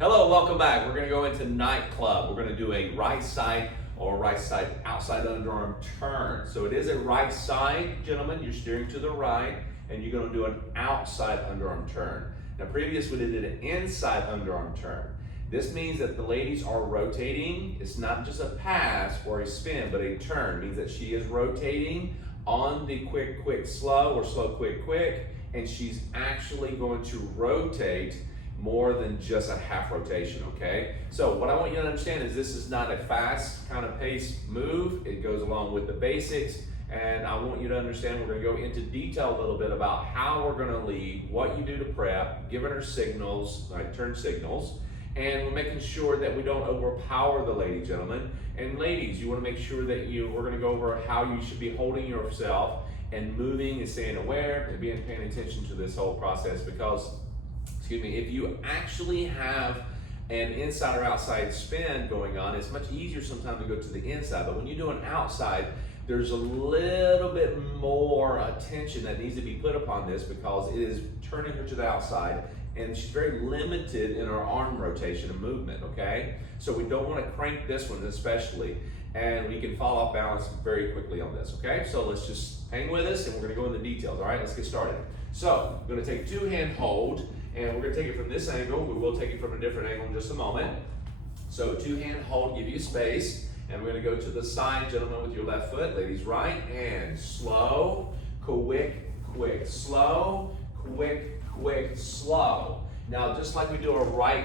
Hello, welcome back. We're going to go into Nightclub. We're going to do a right side or right side outside underarm turn. So it is a right side, gentlemen. You're steering to the right, and you're going to do an outside underarm turn. Now, previous we did an inside underarm turn. This means that the ladies are rotating. It's not just a pass or a spin, but a turn. It means that she is rotating on the quick, quick, slow, or slow, quick, quick, and she's actually going to rotate more than just a half rotation, okay? So what I want you to understand is this is not a fast kind of pace move. It goes along with the basics, and I want you to understand we're gonna go into detail a little bit about how we're gonna lead, what you do to prep, giving her signals, like turn signals, and we're making sure that we don't overpower the lady, gentlemen. And ladies, you wanna make sure that we're gonna go over how you should be holding yourself and moving and staying aware and paying attention to this whole process, because if you actually have an inside or outside spin going on, it's much easier sometimes to go to the inside. But when you do an outside, there's a little bit more attention that needs to be put upon this, because it is turning her to the outside, and she's very limited in her arm rotation and movement, okay? So we don't want to crank this one especially, and we can fall off balance very quickly on this, okay? So let's just hang with us, and we're going to go into the details, all right? Let's get started. So I'm going to take two-hand hold, and we're going to take it from this angle. We will take it from a different angle in just a moment. So two-hand hold, give you space, and we're going to go to the side, gentlemen, with your left foot, ladies right, and slow, quick, quick, slow, quick, quick, slow. Now, just like we do a right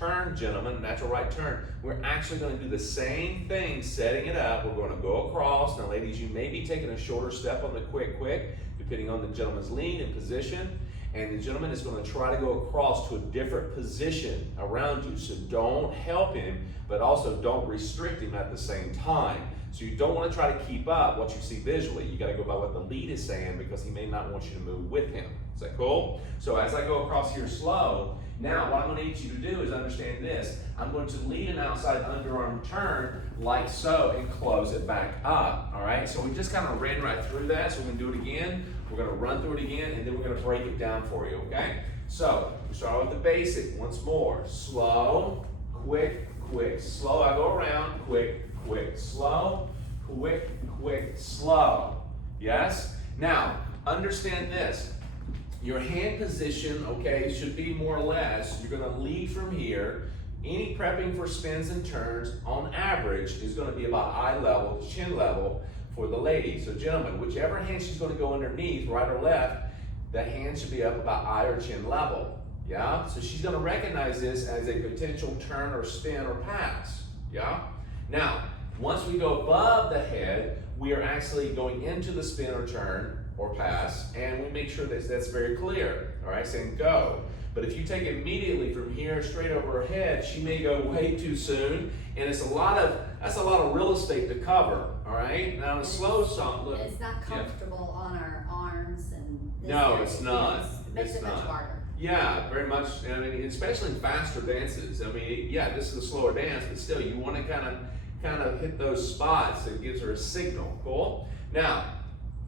turn, gentlemen, natural right turn, we're actually going to do the same thing, setting it up. We're going to go across. Now, ladies, you may be taking a shorter step on the quick, quick, depending on the gentleman's lean and position. And the gentleman is going to try to go across to a different position around you. So don't help him, but also don't restrict him at the same time. So you don't want to try to keep up what you see visually. You got to go by what the lead is saying, because he may not want you to move with him. Is that cool? So as I go across here slow, now what I'm going to need you to do is understand this. I'm going to lead an outside underarm turn like so and close it back up. All right? So we just kind of ran right through that. So we're going to do it again. We're going to run through it again, and then we're going to break it down for you, okay? So we start with the basic once more. Slow, quick, quick, slow. I go around, quick, quick, slow, quick, quick, slow. Yes? Now, understand this. Your hand position, okay, should be more or less, you're going to lead from here. Any prepping for spins and turns, on average, is going to be about eye level, chin level for the lady. So gentlemen, whichever hand she's going to go underneath, right or left, the hand should be up about eye or chin level. Yeah? So she's going to recognize this as a potential turn or spin or pass. Yeah? Now, once we go above the head, we are actually going into the spin or turn or pass, and we make sure that that's very clear. All right, saying go. But if you take it immediately from here straight over her head, she may go way too soon, and that's a lot of real estate to cover. All right. Now the slow song. Look, it's not comfortable on our arms and. No, it's not. It makes it much harder. Yeah, very much. I mean, especially in faster dances. I mean, yeah, this is a slower dance, but still, you want to kind of hit those spots that gives her a signal. Cool. Now,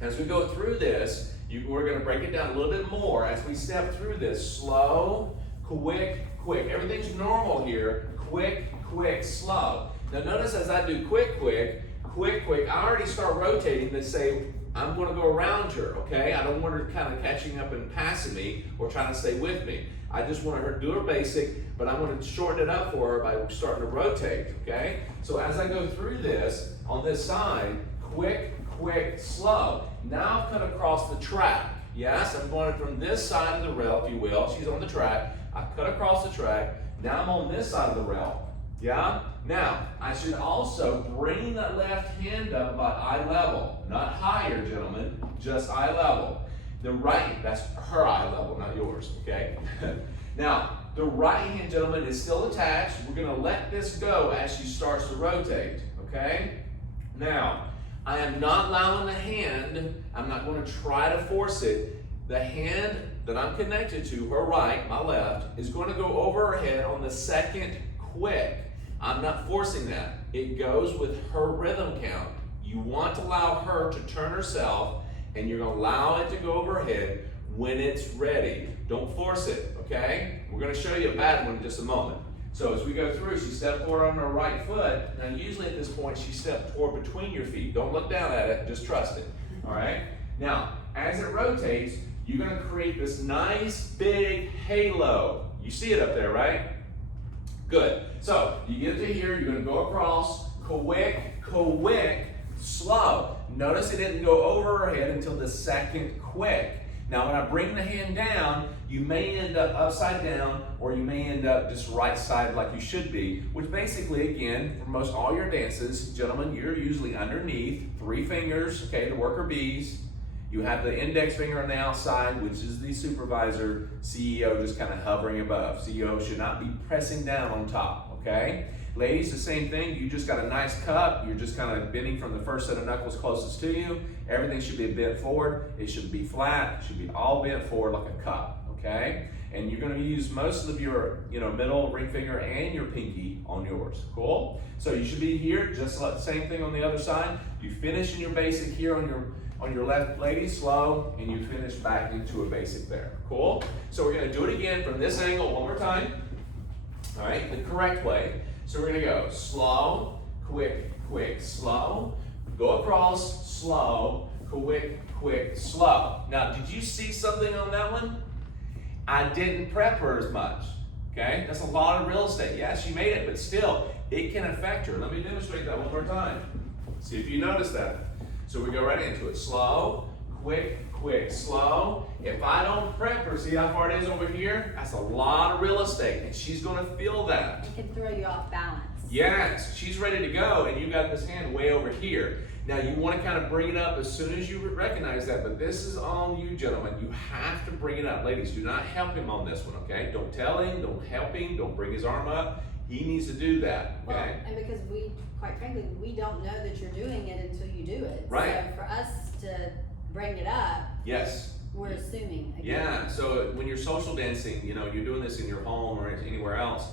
as we go through this, we're going to break it down a little bit more as we step through this. Slow, quick, quick. Everything's normal here. Quick, quick, slow. Now notice as I do quick, quick, quick, quick, I already start rotating to say I'm going to go around her, okay? I don't want her kind of catching up and passing me or trying to stay with me. I just want her to do her basic, but I'm going to shorten it up for her by starting to rotate, okay? So as I go through this, on this side, quick, quick, slow. Now I've cut across the track. Yes, I'm going from this side of the rail, if you will. She's on the track. I cut across the track. Now I'm on this side of the rail. Yeah? Now, I should also bring that left hand up about eye level. Not higher, gentlemen, just eye level. The right, that's her eye level, not yours, okay? Now, the right hand, gentlemen, is still attached. We're going to let this go as she starts to rotate, okay? Now, I am not allowing the hand, I'm not going to try to force it. The hand that I'm connected to, her right, my left, is going to go over her head on the second quick. I'm not forcing that. It goes with her rhythm count. You want to allow her to turn herself, and you're going to allow it to go over her head when it's ready. Don't force it, okay? We're gonna show you a bad one in just a moment. So as we go through, she stepped forward on her right foot. Now usually at this point, she stepped forward between your feet. Don't look down at it, just trust it, all right? Now, as it rotates, you're gonna create this nice big halo. You see it up there, right? Good. So you get to here, you're gonna go across, quick, quick, slow. Notice it didn't go over her head until the second quick. Now when I bring the hand down, you may end up upside down or you may end up just right side like you should be, which basically, again, for most all your dances, gentlemen, you're usually underneath, 3 fingers, okay, the worker bees. You have the index finger on the outside, which is the supervisor, CEO just kind of hovering above. CEO should not be pressing down on top, okay? Ladies, the same thing. You just got a nice cup. You're just kind of bending from the first set of knuckles closest to you. Everything should be bent forward. It should be flat. It should be all bent forward like a cup, okay? And you're going to use most of your, middle ring finger and your pinky on yours. Cool? So you should be here, just like the same thing on the other side. You finish in your basic here on your left, ladies, slow, and you finish back into a basic there. Cool? So we're going to do it again from this angle one more time. All right, the correct way. So we're going to go slow, quick, quick, slow. Go across, slow, quick, quick, slow. Now, did you see something on that one? I didn't prep her as much. Okay? That's a lot of real estate. Yeah, she made it, but still, it can affect her. Let me demonstrate that one more time. See if you notice that. So we go right into it. Slow, quick, quick, slow. If I don't prep her, see how far it is over here? That's a lot of real estate, and she's gonna feel that. It can throw you off balance. Yes, she's ready to go, and you got this hand way over here. Now you wanna kind of bring it up as soon as you recognize that, but this is on you, gentlemen. You have to bring it up. Ladies, do not help him on this one, okay? Don't tell him, don't help him, don't bring his arm up. He needs to do that, okay? Well, and because quite frankly, we don't know that you're doing it until you do it. Right. So for us to bring it up, yes. we're assuming. Again. Yeah, so when you're social dancing, you're doing this in your home or anywhere else,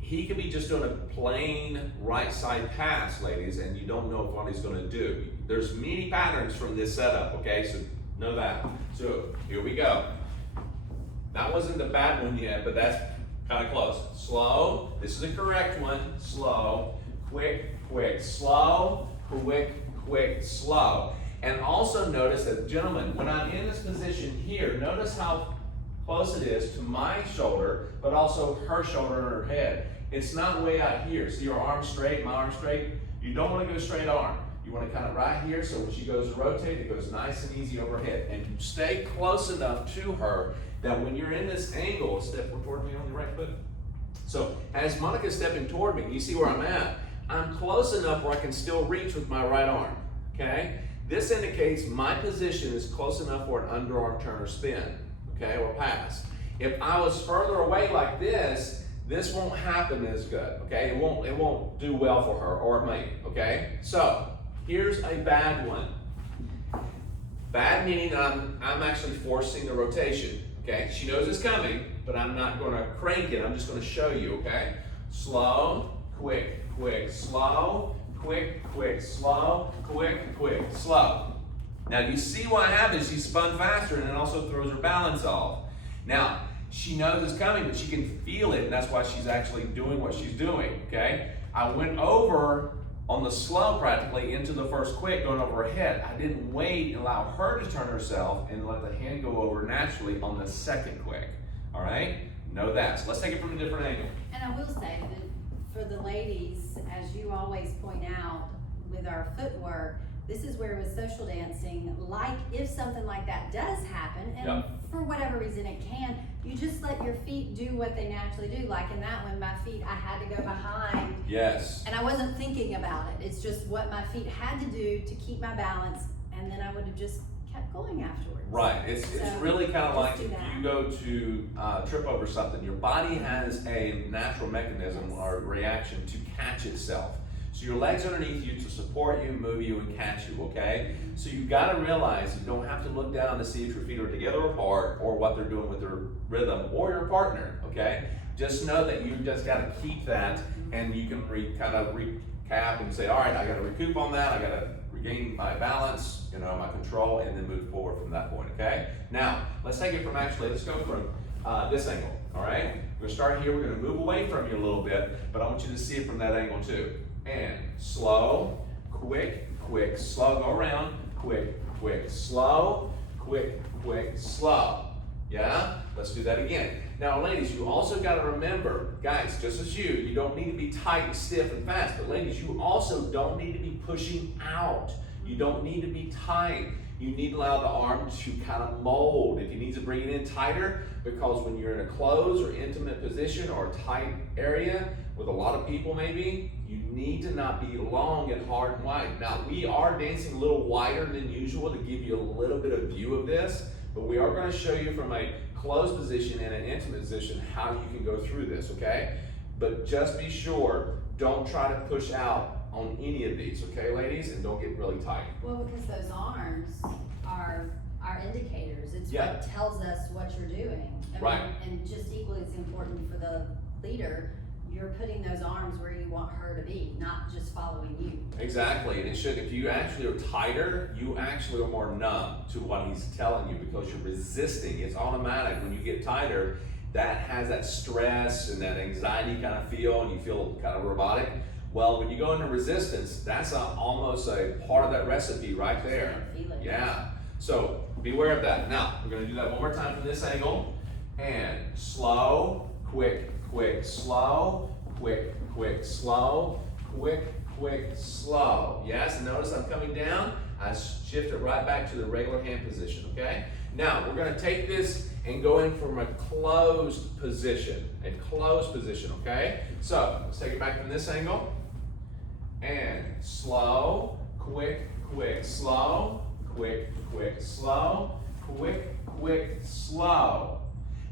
he could be just doing a plain right side pass, ladies, and you don't know what he's gonna do. There's many patterns from this setup, okay? So know that. So here we go. That wasn't the bad one yet, but that's kind of close. Slow, this is the correct one. Slow, quick, quick, slow, quick, quick, slow. And also notice that, gentlemen, when I'm in this position here, notice how close it is to my shoulder, but also her shoulder and her head. It's not way out here. See your arm straight, my arm straight? You don't want to go straight arm. You want to kind of right here, so when she goes to rotate, it goes nice and easy overhead. And you stay close enough to her that when you're in this angle, step toward me on the right foot. So as Monica's stepping toward me, you see where I'm at. I'm close enough where I can still reach with my right arm, okay? This indicates my position is close enough for an underarm turn or spin, okay, or pass. If I was further away like this won't happen as good, okay? It won't do well for her, or it may, okay? So, here's a bad one. Bad meaning I'm actually forcing the rotation, okay? She knows it's coming, but I'm not gonna crank it, I'm just gonna show you, okay? Slow, quick, quick, slow, quick, quick, slow, quick, quick, slow. Now you see what happens, she spun faster and it also throws her balance off. Now, she knows it's coming, but she can feel it, and that's why she's actually doing what she's doing, okay? I went over on the slow practically into the first quick, going over her head. I didn't wait and allow her to turn herself and let the hand go over naturally on the second quick, all right? Know that. So let's take it from a different angle. And I will say that for the ladies, as you always point out with our footwork, this is where with social dancing, like if something like that does happen, and for whatever reason it can, you just let your feet do what they naturally do. Like in that one, my feet, I had to go behind. Yes. And I wasn't thinking about it. It's just what my feet had to do to keep my balance, and then I would have just kept going afterwards. Right, it's really kind of like if you go to trip over something, your body has a natural mechanism or reaction to catch itself. So your legs underneath you to support you, move you, and catch you, okay? So you've got to realize you don't have to look down to see if your feet are together or apart or what they're doing with their rhythm or your partner, okay? Just know that you just got to keep that, and you can kind of recap and say, all right, I got to recoup on that, I got to regain my balance, my control, and then move forward from that point, okay? Now, let's take it from let's go from this angle. all right? We're gonna start here, we're gonna move away from you a little bit, but I want you to see it from that angle too. And slow, quick, quick, slow, go around, quick, quick, slow, quick, quick, slow. Yeah? Let's do that again. Now ladies, you also gotta remember, guys, just as you don't need to be tight and stiff and fast, but ladies, you also don't need to be pushing out. You don't need to be tight. You need to allow the arm to kind of mold. If you need to bring it in tighter, because when you're in a closed or intimate position or a tight area with a lot of people maybe, you need to not be long and hard and wide. Now we are dancing a little wider than usual to give you a little bit of view of this, but we are going to show you from a closed position and an intimate position how you can go through this, okay? But just be sure, don't try to push out on any of these, okay, ladies? And don't get really tight. Well, because those arms are our indicators. It's Yeah. what tells us what you're doing. I mean, Right. And just equally as important for the leader, you're putting those arms where you want her to be, not just following you. Exactly, and it should, if you actually are tighter, you actually are more numb to what he's telling you because you're resisting. It's automatic when you get tighter, that has that stress and that anxiety kind of feel, and you feel kind of robotic. Well, when you go into resistance, that's almost a part of that recipe right there. Yeah, so be aware of that. Now, we're gonna do that one more time from this angle. And slow, quick, quick, slow, quick, quick, slow, quick, quick, slow. Yes, and notice I'm coming down, I shift it right back to the regular hand position, okay? Now, we're gonna take this and go in from a closed position, okay? So, let's take it back from this angle. And slow, quick, quick, slow, quick, quick, slow, quick, quick, slow.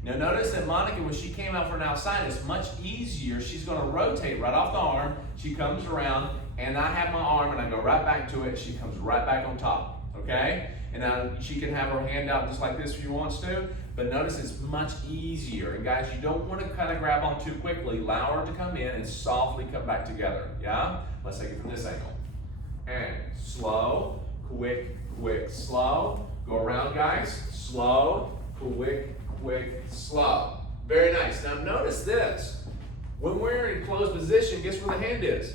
Now notice that Monica, when she came out for an outside, it's much easier. She's gonna rotate right off the arm. She comes around, and I have my arm, and I go right back to it. She comes right back on top, okay? And now she can have her hand out just like this if she wants to, but notice it's much easier. And guys, you don't want to kind of grab on too quickly. Allow her to come in and softly come back together, yeah? Let's take it from this angle. And slow, quick, quick, slow. Go around, guys. Slow, quick, quick, slow. Very nice. Now notice this. When we're in closed position, guess where the hand is?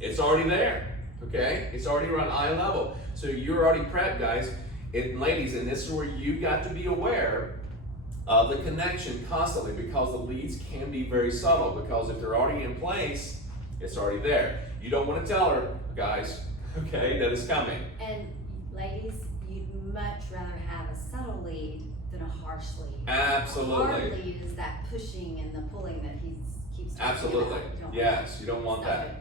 It's already there, okay? It's already around eye level. So you're already prepped, guys. And ladies, and this is where you got to be aware of the connection constantly, because the leads can be very subtle, because if they're already in place, it's already there. You don't want to tell her, guys, okay, that it's coming. And ladies, you'd much rather have a subtle lead than a harsh lead. Absolutely. A hard lead is that pushing and the pulling that he keeps talking Absolutely. about. Yes, you don't want Stop that. it.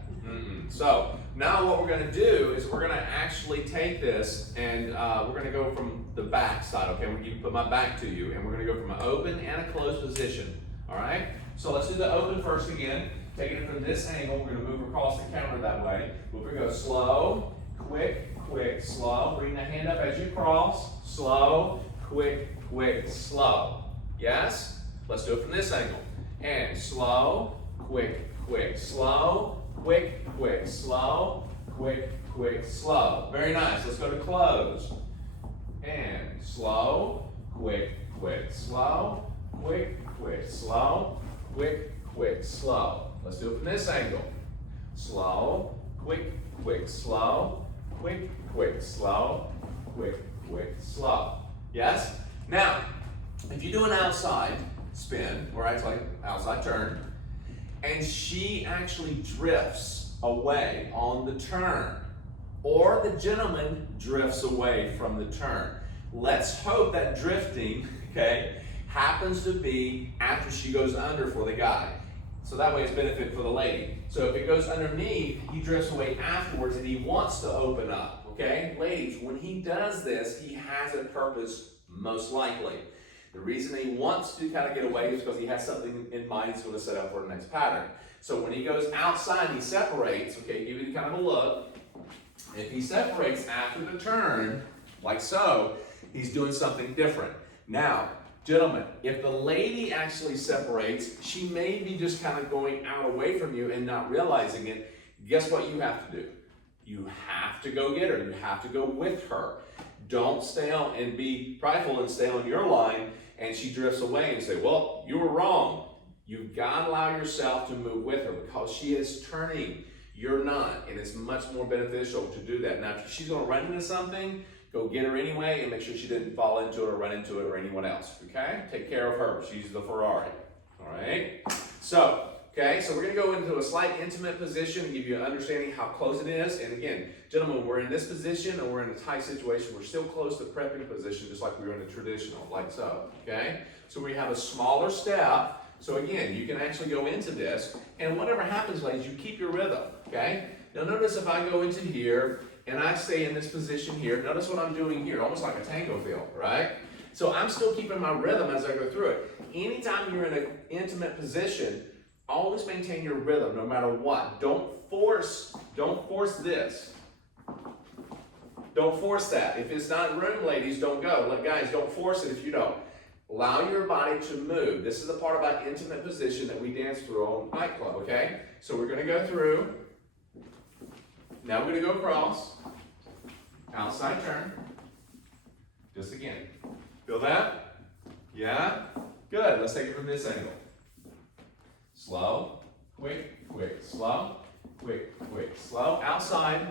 So now what we're going to do is we're going to actually take this and we're going to go from the back side, okay? I'm going to put my back to you, and we're going to go from an open and a closed position, all right? So let's do the open first again. Taking it from this angle, we're going to move across the counter that way. We're going to go slow, quick, quick, slow. Bring the hand up as you cross. Slow, quick, quick, slow. Yes? Let's do it from this angle. And slow, quick, quick, slow. Quick, quick, slow, quick, quick, slow. Very nice. Let's go to close. And slow, quick, quick, slow, quick, quick, slow, quick, quick, slow. Let's do it from this angle. Slow, quick, quick, slow, quick, quick, slow, quick, quick, slow. Yes? Now, if you do an outside spin, or actually outside turn, and she actually drifts away on the turn, or the gentleman drifts away from the turn. Let's hope that drifting, okay, happens to be after she goes under for the guy. So that way it's benefit for the lady. So if it goes underneath, he drifts away afterwards and he wants to open up, okay? Ladies, when he does this, he has a purpose, most likely. The reason he wants to kind of get away is because he has something in mind he's going to set up for the next pattern. So when he goes outside, he separates, okay, give you kind of a look. If he separates after the turn, like so, he's doing something different. Now, gentlemen, if the lady actually separates, she may be just kind of going out away from you and not realizing it. Guess what you have to do? You have to go get her. You have to go with her. Don't stay on and be prideful and stay on your line and she drifts away and say, well, you were wrong. You've got to allow yourself to move with her because she is turning. You're not, and it's much more beneficial to do that. Now, if she's going to run into something, go get her anyway and make sure she didn't fall into it or run into it or anyone else, okay? Take care of her. She's the Ferrari, all right? So, okay, so we're going to go into a slight intimate position and give you an understanding how close it is. And again, gentlemen, we're in this position and we're in a tight situation. We're still close to prepping position just like we were in the traditional, like so, okay? So we have a smaller step. So again, you can actually go into this, and whatever happens, ladies, you keep your rhythm, okay? Now notice if I go into here, and I stay in this position here, notice what I'm doing here, almost like a tango feel, right? So I'm still keeping my rhythm as I go through it. Anytime you're in an intimate position, always maintain your rhythm no matter what. Don't force this. Don't force that. If it's not room, ladies, don't go. Look, guys, don't force it if you don't. Allow your body to move. This is the part about intimate position that we dance through on Nightclub, okay? So we're gonna go through. Now we're gonna go across. Outside turn. Just again. Feel that? Yeah? Good. Let's take it from this angle. Slow, quick, quick, slow, quick, quick, slow. Outside.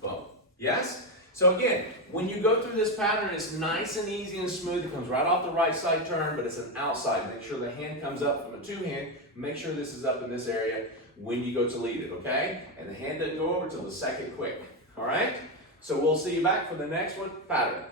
Boom. Yes? So again, when you go through this pattern, it's nice and easy and smooth. It comes right off the right side turn, but it's an outside. Make sure the hand comes up from a two-hand. Make sure this is up in this area when you go to lead it, okay? And the hand doesn't go over till the second quick, all right? So we'll see you back for the next one, pattern.